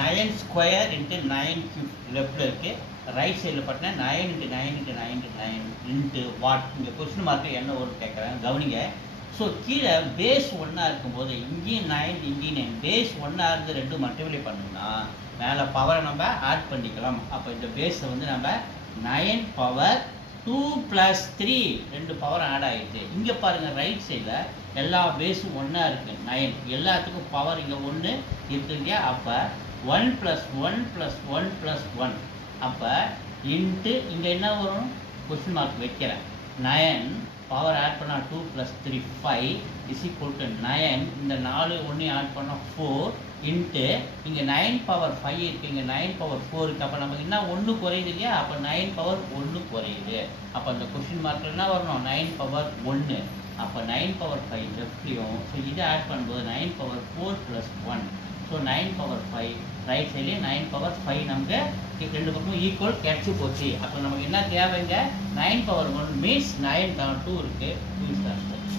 9 square into 9 cube லெஃப்டில் இருக்குது. Right சைடில் பார்த்தீங்கன்னா 9 into 9 into 9 into 9 into what. இங்கே கொஸ்டின் மார்க்கில் என்ன ஒரு கேட்குறாங்க கவனிங்க. ஸோ கீழே பேஸ் ஒன்றா இருக்கும்போது இங்கேயும் 9 இங்கேயும் 9 பேஸ் ஒன்றா இருந்து ரெண்டு மல்டிப்ளை பண்ணோம்னா மேலே பவரை நம்ம ஆட் பண்ணிக்கலாம். அப்போ இந்த பேஸை வந்து நம்ம 9 பவர் 2 + 3 ரெண்டு பவர் ஆட் ஆகிடுது. இங்கே பாருங்கள் ரைட் சைடில் எல்லா பேஸும் ஒன்றா இருக்குது 9 எல்லாத்துக்கும் பவர் இங்கே 1 இருக்குது இல்லையா. அப்போ 1 + 1 + 1 + 1 அப்போ இன்ட்டு இங்கே என்ன வரும் கொஸ்டின் மார்க் வைக்கிறேன். 9 பவர் ஆட் பண்ணால் 2 + 3 5 = 9. இந்த 4 1 ஆட் பண்ணால் 4 இன்ட்டு இங்கே 9 பவர் 5 இருக்குது, இங்கே 9 பவர் 4 இருக்குது. அப்போ நமக்கு என்ன 1 குறையுது இல்லையா. அப்போ 9 பவர் 1 குறையுது. அப்போ அந்த கொஸ்டின் மார்க்கில் என்ன வரணும் 9 பவர் 1. அப்போ 9 பவர் 5 லெஃப்ட்லையும். ஸோ இதை ஆட் பண்ணும்போது 9 பவர் 4 + 1. ஸோ 9 பவர் 5 ரைட் சைட்லேயே 9 பவர் 5 நமக்கு ரெண்டு பக்கமும் ஈக்குவல் கிடச்சி போச்சு. அப்போ நமக்கு என்ன தேவைங்க 9 பவர் 1 மீன்ஸ் 9 2 இருக்குது.